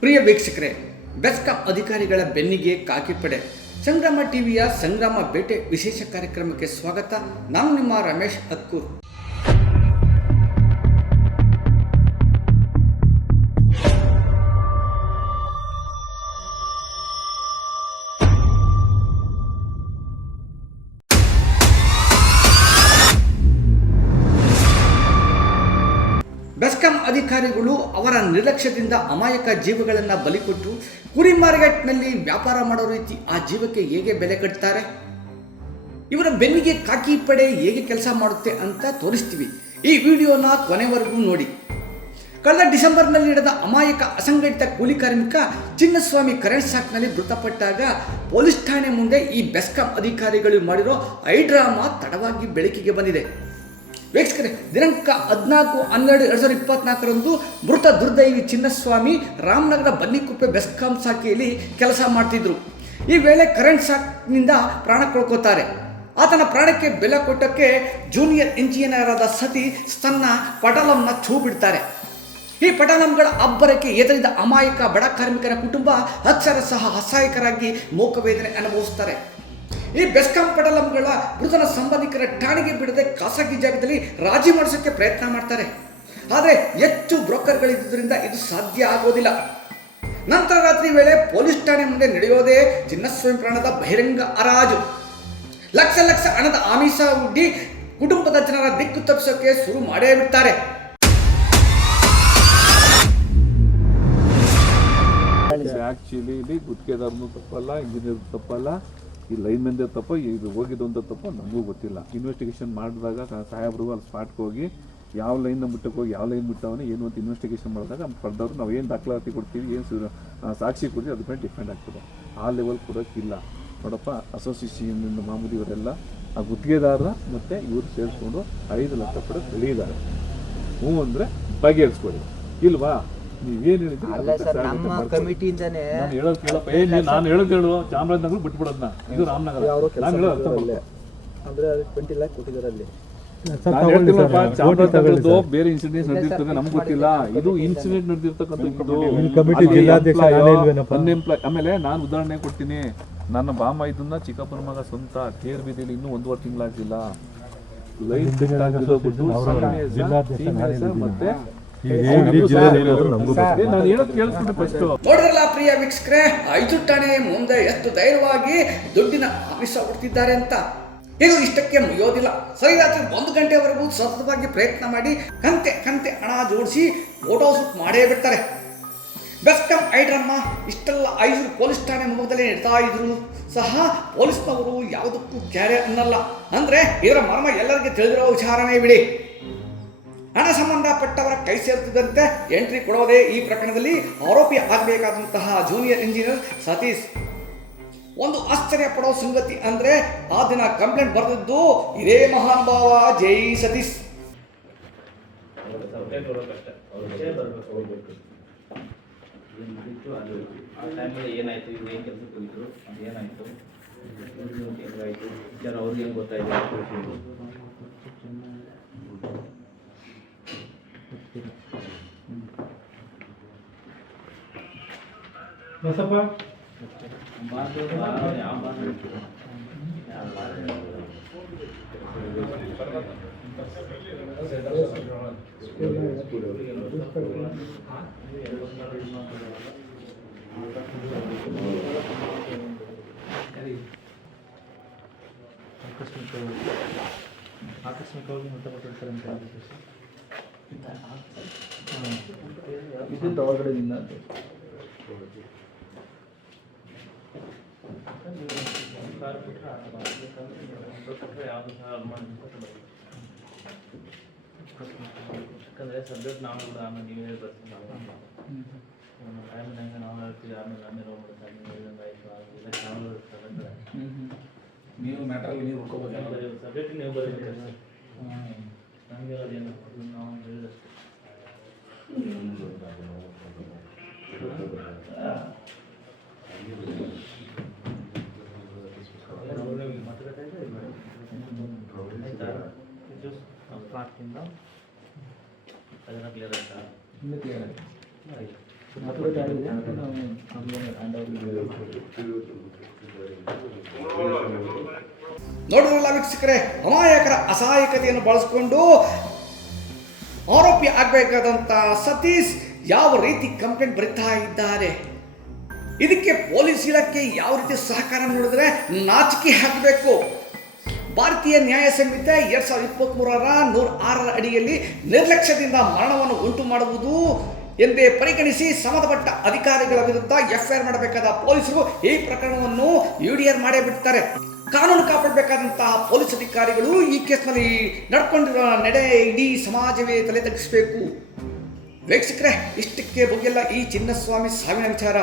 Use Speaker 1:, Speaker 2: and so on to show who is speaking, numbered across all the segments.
Speaker 1: ಪ್ರಿಯ ವೀಕ್ಷಕರೇ, ಬೆಸ್ಕಾಂ ಅಧಿಕಾರಿಗಳ ಬೆನ್ನಿಗೆ ಕಾಕಿಪಡೆ ಸಂಗ್ರಾಮ ಟಿವಿಯ ಸಂಗ್ರಾಮ ಬೇಟೆ ವಿಶೇಷ ಕಾರ್ಯಕ್ರಮಕ್ಕೆ ಸ್ವಾಗತ. ನಾನು ನಿಮ್ಮ ರಮೇಶ್ ಅಕ್ಕೂರ್. ಅಧಿಕಾರಿಗಳು ಅವರ ನಿರ್ಲಕ್ಷ್ಯದಿಂದ ಅಮಾಯಕ ಜೀವಗಳನ್ನು ಬಲಿಕೊಟ್ಟು ಕುರಿ ಮಾರ್ಕೆಟ್ನಲ್ಲಿ ವ್ಯಾಪಾರ ಮಾಡೋ ರೀತಿ ಆ ಜೀವಕ್ಕೆ ಹೇಗೆ ಬೆಲೆ ಕಟ್ತಾರೆ? ಇವರ ಬೆನ್ನಿಗೆ ಕಾಕಿ ಪಡೆ ಹೇಗೆ ಕೆಲಸ ಮಾಡುತ್ತೆ ಅಂತ ತೋರಿಸ್ತೀವಿ. ಈ ವಿಡಿಯೋನ ಕೊನೆವರೆಗೂ ನೋಡಿ. ಕಳೆದ ಡಿಸೆಂಬರ್ನಲ್ಲಿ ನಡೆದ ಅಮಾಯಕ ಅಸಂಘಟಿತ ಕೂಲಿ ಕಾರ್ಮಿಕ ಚಿನ್ನಸ್ವಾಮಿ ಕರೆಂಟ್ ಶಾಕ್ನಲ್ಲಿ ಮೃತಪಟ್ಟಾಗ ಪೊಲೀಸ್ ಠಾಣೆ ಮುಂದೆ ಈ ಬೆಸ್ಕಾಂ ಅಧಿಕಾರಿಗಳು ಮಾಡಿರೋ ಐಡ್ರಾಮಾ ತಡವಾಗಿ ಬೆಳಕಿಗೆ ಬಂದಿದೆ. ವೀಕ್ಷಕರೇ, ದಿನಾಂಕ ಹದಿನಾಲ್ಕು, ಹನ್ನೆರಡು, ಎರಡು ಸಾವಿರದ ಇಪ್ಪತ್ನಾಲ್ಕರಂದು ಮೃತ ದುರ್ದೈವಿ ಚಿನ್ನಸ್ವಾಮಿ ರಾಮನಗರ ಬನ್ನಿಕುಪ್ಪೆ ಬೆಸ್ಕಾಂ ಶಾಖೆಯಲ್ಲಿ ಕೆಲಸ ಮಾಡ್ತಿದ್ರು. ಈ ವೇಳೆ ಕರೆಂಟ್ ಶಾಕ್ನಿಂದ ಪ್ರಾಣ ಕಳ್ಕೋತಾರೆ. ಆತನ ಪ್ರಾಣಕ್ಕೆ ಬೆಲೆ ಕೊಟ್ಟಕ್ಕೆ ಜೂನಿಯರ್ ಇಂಜಿನಿಯರ್ ಆದ ಸತಿ ತನ್ನ ಪಟಲಂನ ಛೂ ಬಿಡ್ತಾರೆ. ಈ ಪಟಾಲಂಗಳ ಅಬ್ಬರಕ್ಕೆ ಎದುರಿದ ಅಮಾಯಕ ಬಡ ಕಾರ್ಮಿಕರ ಕುಟುಂಬ ಅಕ್ಷರ ಸಹ ಅಸಹಾಯಕರಾಗಿ ಮೋಕವೇದನೆ ಅನುಭವಿಸ್ತಾರೆ. ಈ ಬೆಸ್ಕಾಂ ಪಟಲಂಗಳ ಮೃತನ ಸಂಬಂಧಿಕರ ಠಾಣೆಗೆ ಬಿಡದೆ ಖಾಸಗಿ ಜಾಗದಲ್ಲಿ ರಾಜಿ ಮಾಡಿಸೋಕ್ಕೆ ಪ್ರಯತ್ನ ಮಾಡ್ತಾರೆ. ಆದರೆ ಹೆಚ್ಚು ಬ್ರೋಕರ್ಗಳಿದ್ದರಿಂದ ಇದು ಸಾಧ್ಯ ಆಗೋದಿಲ್ಲ. ನಂತರ ರಾತ್ರಿ ವೇಳೆ ಪೊಲೀಸ್ ಠಾಣೆ ಮುಂದೆ ನಡೆಯೋದೇ ಚಿನ್ನಸ್ವಾಮಿ ಪ್ರಾಣದ ಬಹಿರಂಗ ಹರಾಜು. ಲಕ್ಷ ಲಕ್ಷ ಹಣದ ಆಮಿಷ ಹುಡ್ಡಿ ಕುಟುಂಬದ ಜನರ ದಿಕ್ಕು ತಪ್ಪಿಸೋಕೆ ಶುರು ಮಾಡೇ ಬಿಡ್ತಾರೆ.
Speaker 2: ಆಕ್ಚುಲಿ ಇಲ್ಲಿ ಗುತ್ತಿಗೆದಾರನು ತಪ್ಪಲ್ಲ ಇಂಜಿನಿಯರ್ ತಪ್ಪಲ್ಲ. ಈ ಲೈನ್ ಮೆಂದೇ ತಪ್ಪ ಇದು ಹೋಗಿದ್ದು ಅಂತ ತಪ್ಪ, ನಮಗೂ ಗೊತ್ತಿಲ್ಲ. ಇನ್ವೆಸ್ಟಿಗೇಷನ್ ಮಾಡಿದಾಗ ಸಾಹೇಬರು ಅಲ್ಲಿ ಸ್ಪಾಟ್ಗೆ ಹೋಗಿ ಯಾವ ಲೈನ್ ಮುಟ್ಟಕ್ಕೆ ಹೋಗಿ ಯಾವ ಲೈನ್ ಮುಟ್ಟವನ್ನ ಏನು ಅಂತ ಇನ್ವೆಸ್ಟಿಗೇಷನ್ ಮಾಡಿದಾಗ ಪಡೆದವ್ರು ನಾವು ಏನು ದಾಖಲಾತಿ ಕೊಡ್ತೀವಿ, ಏನು ಸಾಕ್ಷಿ ಕೊಡ್ತೀವಿ, ಅದ್ರ ಮೇಲೆ ಡಿಪೆಂಡ್ ಆಗ್ತದೆ. ಆ ಲೆವೆಲ್ ಕೊಡೋಕ್ಕಿಲ್ಲ ನೋಡಪ್ಪ ಅಸೋಸಿಯೇಷನ್ ಮಾಮೂಲಿ ಇವರೆಲ್ಲ ಆ ಗುತ್ತಿಗೆದಾರ ಮತ್ತು ಇವರು ಸೇರಿಸ್ಕೊಂಡು ಐದು ಲಕ್ಷ ಕೊಡೋಕೆ ಬೆಳೆಯಿದ್ದಾರೆ ಹ್ಞೂ ಅಂದರೆ ಬಗೆಹರಿಸ್ಕೊಳ್ಳಿ. ಇಲ್ವಾ?
Speaker 3: ಅಲ್ಲ ಸರ್
Speaker 2: ಸರ್
Speaker 3: ನಮ್ಮ
Speaker 2: ಮಾಡ್ಕೊಳ್ಳಿ. ನಾನು ಹೇಳೋದು ಕೇಳಪ್ಪ. ಏ ನೀನ್- ನಾನು ಹೇಳೋದು ಹೇಳು ಚಾಮರಾಜನಗರ ಬಿಟ್ಬಿಡೋದ್ನ. ಇದು ರಾಮನಗರ. ನಾನು ಹೇಳೋದು ಅರ್ಥ ಮಾಡ್ಕೊ.
Speaker 3: ಅಂದ್ರೆ ಅದು ಟ್ವೆಂಟಿ ಲ್ಯಾಕ್ ಕೊಟ್ಟಿದ್ದಾರೆ ಅಲ್ಲಿ.
Speaker 2: ನಾನು ಹೇಳ್ತೀನಪ್ಪ ಚಾಮರಾಜನಗರದ್ದು ಬೇರೆ ಇನ್ಸಿಡೆಂಟ್ ನಡೆದಿರ್ತದೆ ನಮ್ಗೆ ಗೊತ್ತಿಲ್ಲ. ಇದು ಇನ್ಸಿಡೆಂಟ್ ನಡೆದಿರ್ತಕ್ಕಂಥ
Speaker 4: ಕಮಿಟಿ ಜಿಲ್ಲಾಧ್ಯಕ್ಷ ನಾನೇ ಇಲ್ವೇನಪ್ಪ?
Speaker 2: ಅನ್ಎಂಪ್ಲಾಯ್ ಆಮೇಲೆ ನಾನು ಉದಾಹರಣೆ ಕೊಡ್ತೀನಿ. ನನ್ನ ಬಾಮ ಇದನ್ನ ಚಿಕ್ಕಪ್ಪನ ಮಗ ಸ್ವಂತ ಕೇರ್ ಬೀದಿಲಿ ಇನ್ನೂ ಒಂದೂವರೆ ತಿಂಗಳಾಗಿಲ್ಲ ಲೈನ್ ಮತ್ತೆ
Speaker 1: ನೋಡಿದ್ರಲ್ಲ ಪ್ರಿಯ ವೀಕ್ಷಕರೇ ಐದು ಠಾಣೆ ಮುಂದೆ ಎಷ್ಟು ಧೈರ್ಯವಾಗಿ ದುಡ್ಡಿನ ಆಮಿಷ ಹುಡ್ತಿದ್ದಾರೆ ಅಂತ? ಇದು ಇಷ್ಟಕ್ಕೆ ಮುಗಿಯೋದಿಲ್ಲ. ಸರಿ ರಾತ್ರಿ ಒಂದು ಗಂಟೆವರೆಗೂ ಸತತವಾಗಿ ಪ್ರಯತ್ನ ಮಾಡಿ ಕಂತೆ ಕಂತೆ ಹಣ ಜೋಡಿಸಿ ಫೋಟೋ ಶೂಟ್ ಮಾಡೇ ಬಿಡ್ತಾರೆ. ಐ ಐಡ್ರಮ್ಮ ಇಷ್ಟೆಲ್ಲ ಐದು ಪೊಲೀಸ್ ಠಾಣೆ ಮುಖದಲ್ಲಿ ನಡೀತಾ ಇದ್ರು. ಸಹ ಪೊಲೀಸ್ನವರು ಯಾವುದಕ್ಕೂ ಕ್ಯಾರೆ ಅನ್ನಲ್ಲ. ಅಂದ್ರೆ ಇದರ ಮರ್ಮ ಎಲ್ಲರಿಗೆ ತಿಳಿದಿರೋ ವಿಚಾರನೇ ಬಿಡಿ. ಹಣ ಸಂಬಂಧಪಟ್ಟವರ ಕೈ ಸೇರುತ್ತಿದ್ದಂತೆ ಎಂಟ್ರಿ ಕೊಡೋದೇ ಈ ಪ್ರಕರಣದಲ್ಲಿ ಆರೋಪಿ ಆಗಬೇಕಾದಂತಹ ಜೂನಿಯರ್ ಇಂಜಿನಿಯರ್ ಸತೀಶ್. ಒಂದು ಆಶ್ಚರ್ಯ ಪಡೋ ಸಂಗತಿ ಅಂದ್ರೆ ಆ ದಿನ ಕಂಪ್ಲೇಂಟ್ ಬರೆದಿದ್ದು ಇದೇ ಮಹಾನುಭಾವ ಜೈ ಸತೀಶ್.
Speaker 5: ಏನಾಯ್ತು ಏನು ಅವ್ರಿಗೆ ಏನು ಗೊತ್ತಾಯ್ತು ಅಂತ ತಿಳ್ಕೊಂಡು. ಮಾತು ಬಾ- ಯಾವ ಮಾತು ಹೇಳ್ತೀರ?
Speaker 3: ಸರ್
Speaker 5: ಇದ್ದಿದ್ದು ಹೊರಗಡೆದಿಂದ ಯಾಕಂದರೆ ಸಬ್ಜೆಕ್ಟ್ ನಾವು ಕೂಡ ಆಮೇಲೆ ನೀವೇ ಹೇಳ್ಬೇಕು ನಾವು ಆಮೇಲೆ ಹಂಗೆ ನಾವು ಹೇಳ್ತೀವಿ ಆಮೇಲೆ ಆಮೇಲೆ ಹೋಗ್ಬಿಡುತ್ತೆ ನೀವು ಹೇಳ್ದಂಗೆ ಆಯಿತು ಅದೆಲ್ಲ ನಾವು ಇರ್ತದೆ
Speaker 6: ನೀವು ಮ್ಯಾಟ್ರಲ್ಲಿ ನೀವು ಹುಡ್ಕೋಬೇಕು
Speaker 5: ಸಬ್ಜೆಕ್ಟ್ ನೀವು ಬರೀಬೇಕು ನಮಗೆ ಅದೇನು ನಾವು ಹೇಳಿದಷ್ಟು ಆಯ್ತಾ ಜ್ಯೂಸ್ ಫ್ಲಾಟ್ಕಿಂದ ಅದೆಲ್ಲ ಕ್ಲಿಯರ್ ಆಯ್ತಾ
Speaker 6: ಹಿಂದೆ ಕ್ಲಿಯರ್ ಆಗಿ
Speaker 5: ಆಯ್ತು
Speaker 3: ಅಪ್ಲೋಡ್ ಆಗಿದೆ ನಾವು ಆಮೇಲೆ ಹ್ಯಾಂಡ್
Speaker 1: ನೋಡಿದ್ರಲ್ಲ ವೀಕ್ಷಕರೇ, ಅಮಾಯಕರ ಅಸಹಾಯಕತೆಯನ್ನು ಬಳಸಿಕೊಂಡು ಆರೋಪಿ ಆಗಬೇಕಾದಂಥ ಸತೀಶ್ ಯಾವ ರೀತಿ ಕಂಪ್ಲೇಂಟ್ ಬರಿತಾ ಇದ್ದಾರೆ? ಇದಕ್ಕೆ ಪೊಲೀಸ್ ಇಲಾಖೆ ಯಾವ ರೀತಿ ಸಹಕಾರ ನೋಡಿದ್ರೆ ನಾಚಿಕೆ ಹಾಕಬೇಕು? ಭಾರತೀಯ ನ್ಯಾಯ ಸಂಹಿತೆ ಎರಡ್ ಸಾವಿರದ ಇಪ್ಪತ್ತ್ ಮೂರರ ನೂರ ಆರರ ಅಡಿಯಲ್ಲಿ ನಿರ್ಲಕ್ಷ್ಯದಿಂದ ಮರಣವನ್ನು ಉಂಟು ಮಾಡುವುದು ಎಂದೇ ಪರಿಗಣಿಸಿ ಸಂಬಂಧಪಟ್ಟ ಅಧಿಕಾರಿಗಳ ವಿರುದ್ಧ ಎಫ್ಐಆರ್ ಮಾಡಬೇಕಾದ ಪೊಲೀಸರು ಈ ಪ್ರಕರಣವನ್ನು ಯುಡಿಆರ್ ಮಾಡೇ ಬಿಡ್ತಾರೆ. ಕಾನೂನು ಕಾಪಾಡಬೇಕಾದಂತಹ ಪೊಲೀಸ್ ಅಧಿಕಾರಿಗಳು ಈ ಕೇಸ್ನಲ್ಲಿ ನಡ್ಕೊಂಡಿರುವ ನಡೆ ಇಡೀ ಸಮಾಜವೇ ತಲೆ ತಗ್ಗಿಸಬೇಕು. ವೀಕ್ಷಕರೇ, ಇಷ್ಟಕ್ಕೆ ಬಗೆಲ್ಲ ಈ ಚಿನ್ನಸ್ವಾಮಿ ಸಾವಿನ ವಿಚಾರ.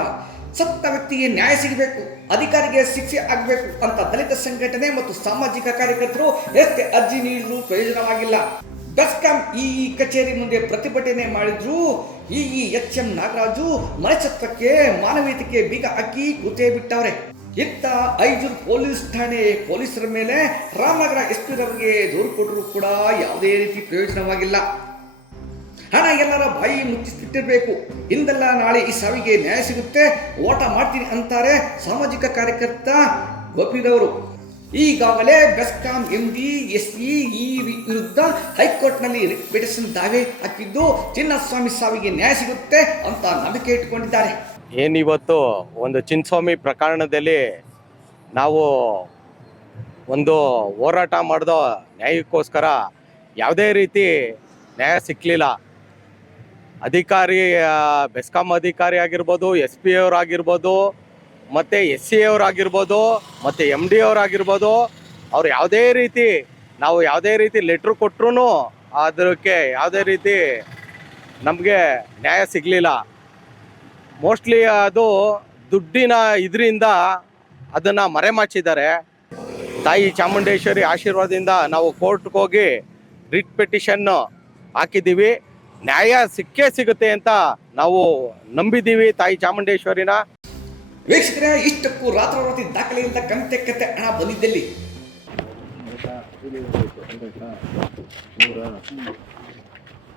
Speaker 1: ಸತ್ತ ವ್ಯಕ್ತಿಗೆ ನ್ಯಾಯ ಸಿಗಬೇಕು, ಅಧಿಕಾರಿಗೆ ಶಿಕ್ಷೆ ಆಗಬೇಕು ಅಂತ ದಲಿತ ಸಂಘಟನೆ ಮತ್ತು ಸಾಮಾಜಿಕ ಕಾರ್ಯಕರ್ತರು ಎಷ್ಟೇ ಅರ್ಜಿ ನೀಡಿದ್ರು ಪ್ರಯೋಜನವಾಗಿಲ್ಲ. ಬೆಸ್ಕಾಂ ಈ ಕಚೇರಿ ಮುಂದೆ ಪ್ರತಿಭಟನೆ ಮಾಡಿದ್ರು ಈ ಎಚ್ ಎಂ ನಾಗರಾಜು ಮನಸತ್ವಕ್ಕೆ, ಮಾನವೀಯತೆಗೆ ಬೀಗ ಹಾಕಿ ಕೂತೆ ಬಿಟ್ಟವ್ರೆ. ಇತ್ತ ಐಜೂರು ಪೊಲೀಸ್ ಠಾಣೆ ಪೊಲೀಸರ ಮೇಲೆ ರಾಮನಗರ ಎಸ್ ಪಿರವರಿಗೆ ದೂರು ಕೊಟ್ಟರು ಕೂಡ ಯಾವುದೇ ರೀತಿ ಪ್ರಯೋಜನವಾಗಿಲ್ಲ. ಹಣ ಎಲ್ಲರ ಬಾಯಿ ಮುಚ್ಚಿಸಿಟ್ಟಿರಬೇಕು ಹಿಂದೆಲ್ಲ ನಾಳೆ ಈ ಸಾವಿಗೆ ನ್ಯಾಯ ಸಿಗುತ್ತೆ. ಓಟ ಮಾಡ್ತೀನಿ ಅಂತಾರೆ ಸಾಮಾಜಿಕ ಕಾರ್ಯಕರ್ತ ಗೋಪಿರವರು ಈಗಾಗಲೇ BESCOM M D S E ವಿರುದ್ಧ ಹೈಕೋರ್ಟ್ನಲ್ಲಿ ರಿಟ್ ಪಿಟಿಷನ್ ದಾವೆ ಹಾಕಿದ್ದು ಚಿನ್ನಸ್ವಾಮಿ ಸಾವಿಗೆ ನ್ಯಾಯ ಸಿಗುತ್ತೆ ಅಂತ ನಂಬಿಕೆ ಇಟ್ಟುಕೊಂಡಿದ್ದಾರೆ.
Speaker 7: ಏನಿವತ್ತು ಒಂದು ಚಿನ್ನಸ್ವಾಮಿ ಪ್ರಕರಣದಲ್ಲಿ ನಾವು ಒಂದು ಹೋರಾಟ ಮಾಡಿದ ನ್ಯಾಯಕ್ಕೋಸ್ಕರ ಯಾವುದೇ ರೀತಿ ನ್ಯಾಯ ಸಿಕ್ಕಲಿಲ್ಲ ಅಧಿಕಾರಿ ಬೆಸ್ಕಾಂ ಅಧಿಕಾರಿ ಆಗಿರ್ಬೋದು ಎಸ್ ಪಿ ಅವರಾಗಿರ್ಬೋದು, ಮತ್ತು ಎಸ್ ಸಿ ಅವರಾಗಿರ್ಬೋದು, ಮತ್ತು ಎಂ ಡಿ ಅವರಾಗಿರ್ಬೋದು, ಅವ್ರು ಯಾವುದೇ ರೀತಿ, ನಾವು ಯಾವುದೇ ರೀತಿ ಲೆಟ್ರ್ ಕೊಟ್ಟರು ಅದಕ್ಕೆ ಯಾವುದೇ ರೀತಿ ನಮಗೆ ನ್ಯಾಯ ಸಿಗಲಿಲ್ಲ. ಮೋಸ್ಟ್ಲಿ ಅದು ದುಡ್ಡಿನ ಇದರಿಂದ ಅದನ್ನು ಮರೆಮಾಚಿದ್ದಾರೆ. ತಾಯಿ ಚಾಮುಂಡೇಶ್ವರಿ ಆಶೀರ್ವಾದದಿಂದ ನಾವು ಕೋರ್ಟ್ಗೆ ಹೋಗಿ ರಿಟ್ ಪಿಟಿಷನ್ ಹಾಕಿದ್ದೀವಿ. ನ್ಯಾಯ ಸಿಕ್ಕೇ ಸಿಗುತ್ತೆ ಅಂತ ನಾವು ನಂಬಿದ್ದೀವಿ ತಾಯಿ ಚಾಮುಂಡೇಶ್ವರಿನ
Speaker 1: ವೀಕ್ಷಕರೇ ಇಷ್ಟಕ್ಕೂ ರಾತ್ರೋರಾತ್ರಿ ದಾಖಲೆಯಿಂದ ಕಂತೆ ಕತೆ ಹಣ ಬಂದಿದ್ದಲ್ಲಿ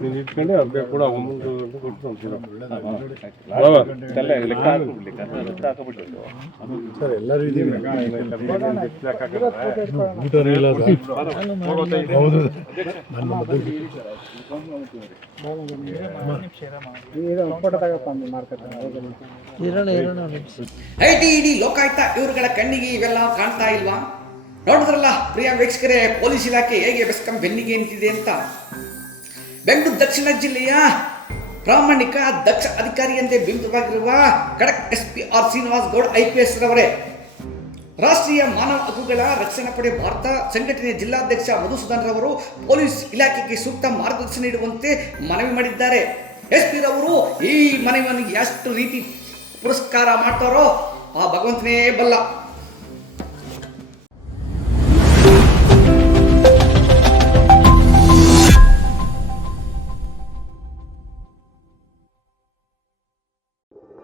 Speaker 8: ನೀನು
Speaker 4: ಇಟ್ಕೊಂಡು ಅದೇ ಕೂಡ ಒಂದು ಕೊಟ್ಟು ಸರ್ ಎಲ್ಲರೂ ಇದೀವಿ ಹೌದು ನನ್ನ ಮದುವೆ
Speaker 1: ಇಡಿ ಲೋಕಾಯುಕ್ತ ಇವರುಗಳ ಕಣ್ಣಿಗೆ ಇವೆಲ್ಲ ಕಾಣ್ತಾ ಇಲ್ವಾ? ನೋಡಿದ್ರಲ್ಲ ಪ್ರಿಯ ವೀಕ್ಷಕರೇ ಪೊಲೀಸ್ ಇಲಾಖೆ ಹೇಗೆ ಬೆಸ್ಕಂ ಬೆನ್ನಿಗೆ ನಿಂತಿದೆ ಅಂತ? ಬೆಂಗಳೂರು ದಕ್ಷಿಣ ಜಿಲ್ಲೆಯ ಪ್ರಾಮಾಣಿಕ ದಕ್ಷ ಅಧಿಕಾರಿ ಎಂದೇ ಬಿಂಬಿತವಾಗಿರುವ ಖಡಕ್ S P R Srinivas Gowda I P S ರವರೇ, ರಾಷ್ಟ್ರೀಯ ಮಾನವ ಹಕ್ಕುಗಳ ರಕ್ಷಣಾ ಪಡೆ ಭಾರತ ಸಂಘಟನೆಯ ಜಿಲ್ಲಾಧ್ಯಕ್ಷ ಮಧುಸೂದನ್ ರವರು ಪೊಲೀಸ್ ಇಲಾಖೆಗೆ ಸೂಕ್ತ ಮಾರ್ಗದರ್ಶನ ನೀಡುವಂತೆ ಮನವಿ ಮಾಡಿದ್ದಾರೆ. ಎಸ್ ಪಿ ರವರು ಈ ಮನವಿಯನ್ನು ಎಷ್ಟು ರೀತಿ ಪುರಸ್ಕಾರ ಮಾಡ್ತಾರೋ ಆ ಭಗವಂತನೇ ಬಲ್ಲ.